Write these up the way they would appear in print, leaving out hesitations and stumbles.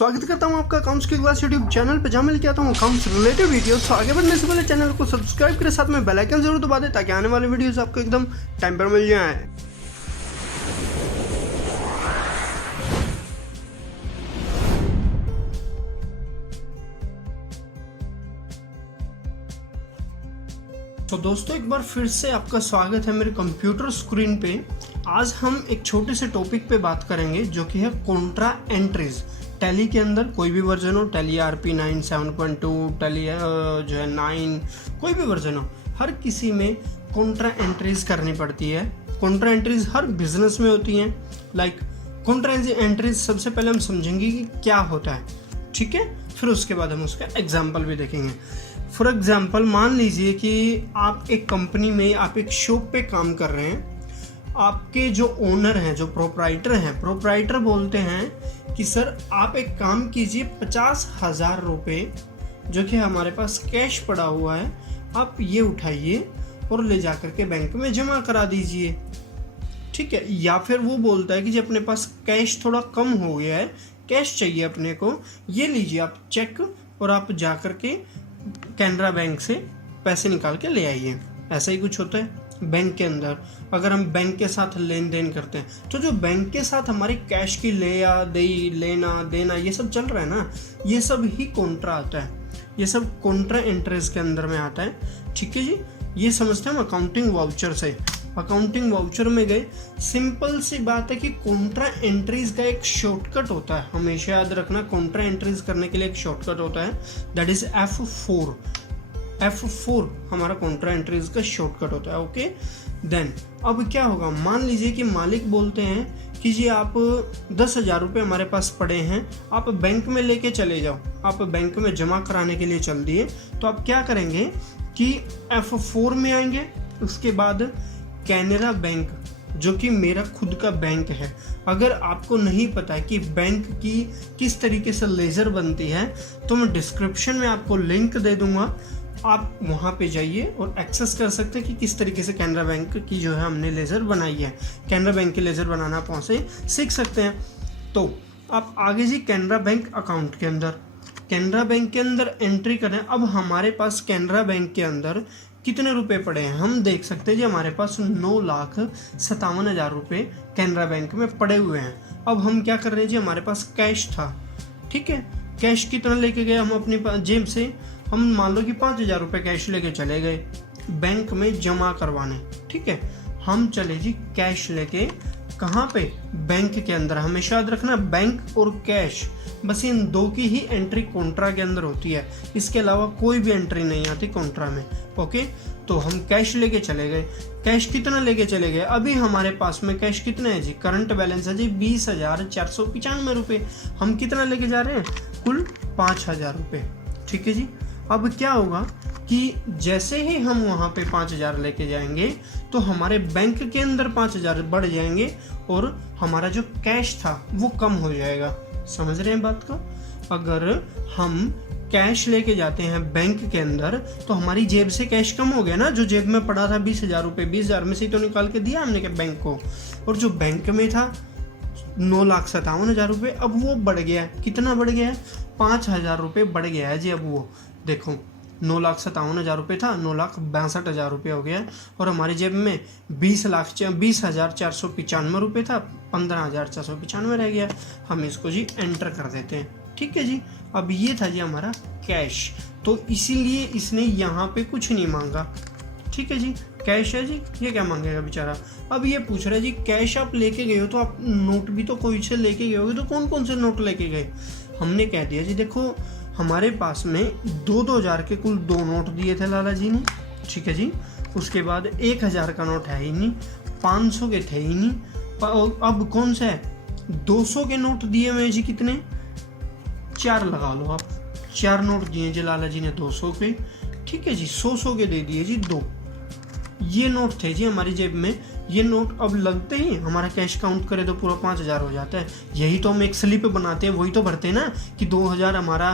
स्वागत करता हूं आपका अकाउंट्स की क्लास यूट्यूब चैनल पे, जहां मैं लेके आता हूं अकाउंट्स रिलेटेड वीडियोस। तो आगे बढ़ने से पहले चैनल को सब्सक्राइब करें, साथ में बेल आइकन जरूर दबा दें ताकि आने वाले वीडियोस आपको एकदम टाइम पर मिल जाए। तो दोस्तों, एक बार फिर से आपका स्वागत है मेरे कंप्यूटर स्क्रीन पे। आज हम एक छोटे से टॉपिक पे बात करेंगे जो कि है कॉन्ट्रा एंट्रीज। टैली के अंदर कोई भी वर्जन हो, टैली RP9 7.2, टैली जो है 9, कोई भी वर्जन हो, हर किसी में कॉन्ट्रा एंट्रीज करनी पड़ती है। कॉन्ट्रा एंट्रीज हर बिजनेस में होती हैं। कॉन्ट्रा एंट्रीज सबसे पहले हम समझेंगे कि क्या होता है, ठीक है। फिर उसके बाद हम उसका एग्जाम्पल भी देखेंगे। फॉर एग्जाम्पल, मान लीजिए कि आप एक कंपनी में, आप एक शॉप पे काम कर रहे हैं। आपके जो ओनर हैं, जो प्रोप्राइटर हैं, प्रोप्राइटर बोलते हैं कि सर आप एक काम कीजिए, 50,000 रुपये जो कि हमारे पास कैश पड़ा हुआ है, आप ये उठाइए और ले जा करके बैंक में जमा करा दीजिए, ठीक है। या फिर वो बोलता है कि जी अपने पास कैश थोड़ा कम हो गया है, कैश चाहिए अपने को, ये लीजिए आप चेक, और आप जा करके कैनरा बैंक से पैसे निकाल के ले आइए। ऐसा ही कुछ होता है बैंक के अंदर। अगर हम बैंक के साथ लेन देन करते हैं तो जो बैंक के साथ हमारी कैश की लेना देना ये सब चल रहा है ना, ये सब ही कॉन्ट्रा आता है। ये सब कॉन्ट्रा एंट्रीज के अंदर में आता है, ठीक है जी। ये समझते हैं हम अकाउंटिंग वाउचर से। अकाउंटिंग वाउचर में गए, सिंपल सी बात है कि कॉन्ट्रा एंट्रीज का एक शॉर्टकट होता है। हमेशा याद रखना, कॉन्ट्रा एंट्रीज करने के लिए एक शॉर्टकट होता है, दैट इज F4 हमारा कॉन्ट्रा एंट्रीज का शॉर्टकट होता है, ओके। देन अब क्या होगा, मान लीजिए कि मालिक बोलते हैं कि जी आप 10,000 रुपये हमारे पास पड़े हैं, आप बैंक में लेके चले जाओ। आप बैंक में जमा कराने के लिए चल दिए, तो आप क्या करेंगे कि F4 में आएंगे। उसके बाद कैनरा बैंक, जो कि मेरा खुद का बैंक है। अगर आपको नहीं पता है कि बैंक की किस तरीके से लेज़र बनती है, तो मैं डिस्क्रिप्शन में आपको लिंक दे दूंगा, आप वहाँ पे जाइए और एक्सेस कर सकते हैं कि किस तरीके से कैनरा बैंक की जो है हमने लेज़र बनाई है। कैनरा बैंक की लेज़र बनाना आप वहाँ से सीख सकते हैं। तो आप आगे जी कैनरा बैंक अकाउंट के अंदर, कैनरा बैंक के अंदर एंट्री करें। अब हमारे पास कैनरा बैंक के अंदर कितने रुपए पड़े हैं हम देख सकते हैं जी। हमारे पास 9,57,000 रुपये कैनरा बैंक में पड़े हुए हैं। अब हम क्या कर रहे हैं जी, हमारे पास कैश था, ठीक है। कैश कितना लेके गए हम अपनी जेब से, हम मान लो कि 5,000 रुपये कैश लेके चले गए बैंक में जमा करवाने, ठीक है। हम चले जी कैश लेके, कहाँ पे, बैंक के अंदर। हमेशा याद रखना, बैंक और कैश, बस इन दो की ही एंट्री कॉन्ट्रा के अंदर होती है। इसके अलावा कोई भी एंट्री नहीं आती कॉन्ट्रा में, ओके। तो हम कैश लेके चले गए। कैश कितना लेके चले गए, अभी हमारे पास में कैश कितना है जी, करंट बैलेंस है जी 20,495 रुपये। हम कितना लेके जा रहे हैं, कुल 5,000 रुपये, ठीक है जी। अब क्या होगा कि जैसे ही हम वहाँ पे 5,000 लेके जाएंगे तो हमारे बैंक के अंदर 5,000 बढ़ जाएंगे और हमारा जो कैश था वो कम हो जाएगा। समझ रहे हैं बात को। अगर हम कैश लेके जाते हैं बैंक के अंदर तो हमारी जेब से कैश कम हो गया ना। जो जेब में पड़ा था 20,000 रुपये, 20,000 में से तो निकाल के दिया हमने बैंक को, और जो बैंक में था 9,57,000 रुपये, अब वो बढ़ गया है। कितना बढ़ गया है, 5,000 रुपये बढ़ गया है जी। अब वो देखो, 9,57,000 रुपये था, 9,62,000 रुपये हो गया, और हमारी जेब में 20,495 रुपये था, 15,495 रह गया। हम इसको जी एंटर कर देते हैं, ठीक है जी। अब ये था जी हमारा कैश, तो इसीलिए इसने यहाँ पे कुछ नहीं मांगा, ठीक है जी। कैश है जी, ये क्या मांगेगा बेचारा। अब ये पूछ रहा है जी, कैश आप लेके गए हो तो आप नोट भी तो कोई से लेके गए होगे, तो कौन कौन से नोट लेके गए। हमने कह दिया जी देखो, हमारे पास में 2,000 के कुल 2 नोट दिए थे लाला जी ने, ठीक है जी। उसके बाद 1,000 का नोट है ही नहीं, 500 के थे ही नहीं, अब कौन सा है, 200 के नोट दिए हुए जी। कितने, 4 लगा लो आप, 4 नोट दिए जी लाला जी ने 200 के, ठीक है जी। 100 के दे दिए जी 2। ये नोट थे जी हमारी जेब में। ये नोट अब लगते ही हमारा कैश काउंट करे तो पूरा 5,000 हो जाता है। यही तो हम एक स्लिप बनाते हैं, वही तो भरते हैं ना कि 2,000 हमारा,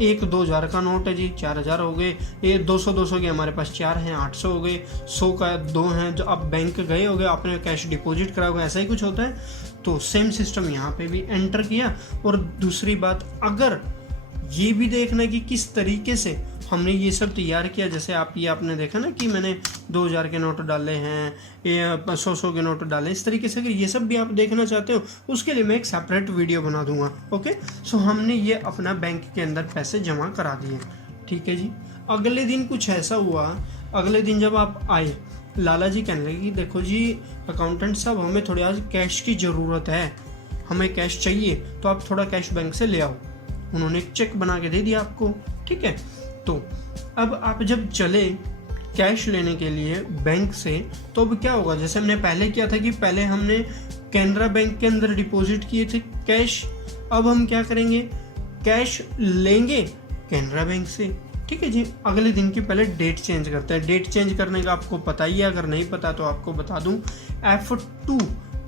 एक 2,000 का नोट है जी, 4,000 हो गए। ये 200 के हमारे पास 4 हैं, 800 हो गए। 100 का 2 हैं। जो आप बैंक गए हो गए, आपने कैश डिपॉजिट करा होगा, ऐसा ही कुछ होता है। तो सेम सिस्टम यहाँ पे भी एंटर किया। और दूसरी बात, अगर ये भी देखना कि किस तरीके से हमने ये सब तैयार किया, जैसे आपने देखा ना कि मैंने 2000 के नोट डाले हैं, 100 के नोट डाले, इस तरीके से अगर ये सब भी आप देखना चाहते हो उसके लिए मैं एक सेपरेट वीडियो बना दूंगा। ओके, सो हमने ये अपना बैंक के अंदर पैसे जमा करा दिए। ठीक है जी। अगले दिन कुछ ऐसा हुआ, अगले दिन जब आप आए, लाला जी कहने लगे कि देखो जी अकाउंटेंट साहब, हमें थोड़ी आज कैश की ज़रूरत है, हमें कैश चाहिए, तो आप थोड़ा कैश बैंक से ले आओ। उन्होंने एक चेक बना के दे दिया आपको। ठीक है, तो अब आप जब चले कैश लेने के लिए बैंक से, तो अब क्या होगा, जैसे हमने पहले किया था कि पहले हमने कैनरा बैंक के अंदर डिपॉजिट किए थे कैश, अब हम क्या करेंगे, कैश लेंगे कैनरा बैंक से। ठीक है जी। अगले दिन की पहले डेट चेंज करते हैं। डेट चेंज करने का आपको पता ही है, अगर नहीं पता तो आपको बता दूं, F2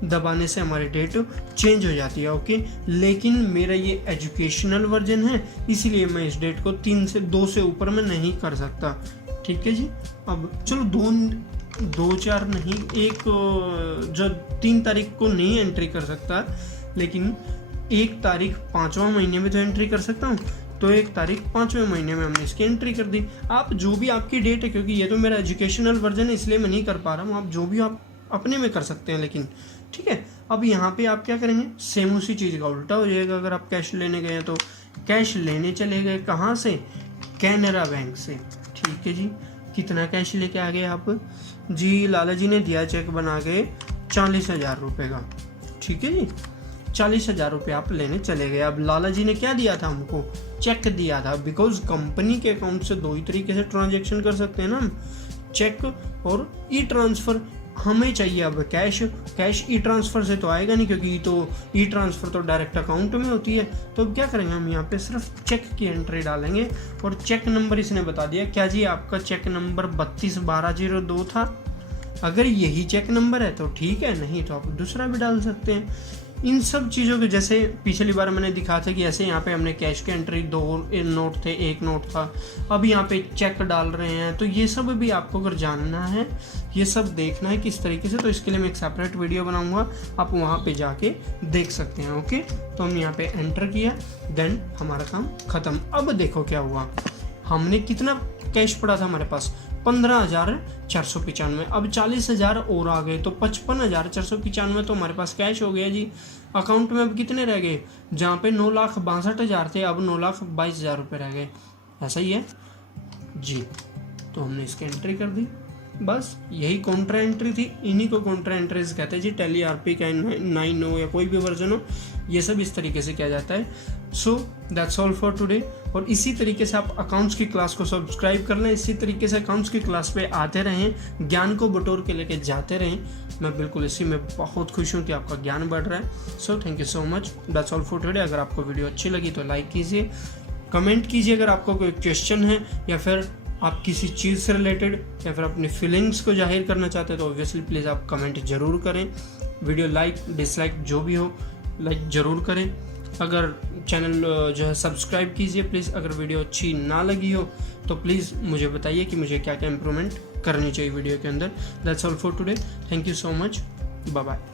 दबाने से हमारी डेट चेंज हो जाती है। ओके, लेकिन मेरा ये एजुकेशनल वर्जन है, इसीलिए मैं इस डेट को 2 से ऊपर में नहीं कर सकता। ठीक है जी। अब चलो 2-4 नहीं, एक जो 3 तारीख को नहीं एंट्री कर सकता, लेकिन 1 तारीख 5वां महीने में तो एंट्री कर सकता हूँ, तो 1 तारीख 5वें महीने में हमने इसकी एंट्री कर दी। आप जो भी आपकी डेट है, क्योंकि ये तो मेरा एजुकेशनल वर्जन है इसलिए मैं नहीं कर पा रहा हूँ, आप जो भी आप अपने में कर सकते हैं। लेकिन ठीक है, अब यहाँ पे आप क्या करेंगे, सेम उसी चीज़ का उल्टा हो जाएगा। अगर आप कैश लेने गए हैं तो कैश लेने चले गए कहाँ से, कैनरा बैंक से। ठीक है जी। कितना कैश लेके आ गए आप जी, लाला जी ने दिया चेक बना के 40,000 रुपये का। ठीक है जी, 40,000 रुपये आप लेने चले गए। अब लाला जी ने क्या दिया था हमको, चेक दिया था, बिकॉज कंपनी के अकाउंट से 2 ही तरीके से ट्रांजेक्शन कर सकते हैं ना हम, चेक और ई ट्रांसफ़र। हमें चाहिए अब कैश ई ट्रांसफ़र से तो आएगा नहीं, क्योंकि तो ई ट्रांसफ़र तो डायरेक्ट अकाउंट में होती है। तो अब क्या करेंगे, हम यहाँ पे सिर्फ चेक की एंट्री डालेंगे और चेक नंबर इसने बता दिया, क्या जी आपका चेक नंबर 321202 था। अगर यही चेक नंबर है तो ठीक है, नहीं तो आप दूसरा भी डाल सकते हैं। इन सब चीज़ों के, जैसे पिछली बार मैंने दिखाया था कि ऐसे यहाँ पे हमने कैश की एंट्री 2 नोट थे, 1 नोट था, अब यहाँ पे चेक डाल रहे हैं। तो ये सब भी आपको अगर जानना है, ये सब देखना है किस तरीके से, तो इसके लिए मैं एक सेपरेट वीडियो बनाऊंगा, आप वहाँ पे जाके देख सकते हैं। ओके, तो हमने यहाँ पे एंटर किया, देन हमारा काम ख़त्म। अब देखो क्या हुआ, हमने कितना कैश पड़ा था हमारे पास, 15,495। अब 40,000 और आ गए तो 55,495 तो हमारे पास कैश हो गया जी। अकाउंट में अब कितने रह गए, जहाँ पे 9,62,000 थे, अब 9,22,000 रुपये रह गए। ऐसा ही है जी। तो हमने इसकी एंट्री कर दी, बस यही कॉन्ट्रा एंट्री थी। इन्हीं को कॉन्ट्रा एंट्रीज कहते हैं जी। टैली आरपी का 9 हो या कोई भी वर्जन हो, ये सब इस तरीके से किया जाता है। So that's all for today. और इसी तरीके से आप अकाउंट्स की क्लास को सब्सक्राइब कर लें, इसी तरीके से अकाउंट्स की क्लास पे आते रहें, ज्ञान को बटोर के लेके जाते रहें। मैं बिल्कुल इसी में बहुत खुश हूँ कि आपका ज्ञान बढ़ रहा है। So thank you so much, that's all for today. अगर आपको वीडियो अच्छी लगी तो लाइक कीजिए, कमेंट कीजिए अगर आपको कोई क्वेश्चन है, या फिर आप किसी चीज़ से रिलेटेड या फिर अपनी फीलिंग्स को जाहिर करना चाहते हैं तो ऑब्वियसली प्लीज़ आप कमेंट ज़रूर करें। वीडियो लाइक डिसलाइक जो भी हो, लाइक ज़रूर करें। अगर चैनल जो है सब्सक्राइब कीजिए प्लीज़। अगर वीडियो अच्छी ना लगी हो तो प्लीज़ मुझे बताइए कि मुझे क्या क्या इम्प्रूवमेंट करनी चाहिए वीडियो के अंदर। That's all for today, thank you so much, bye bye.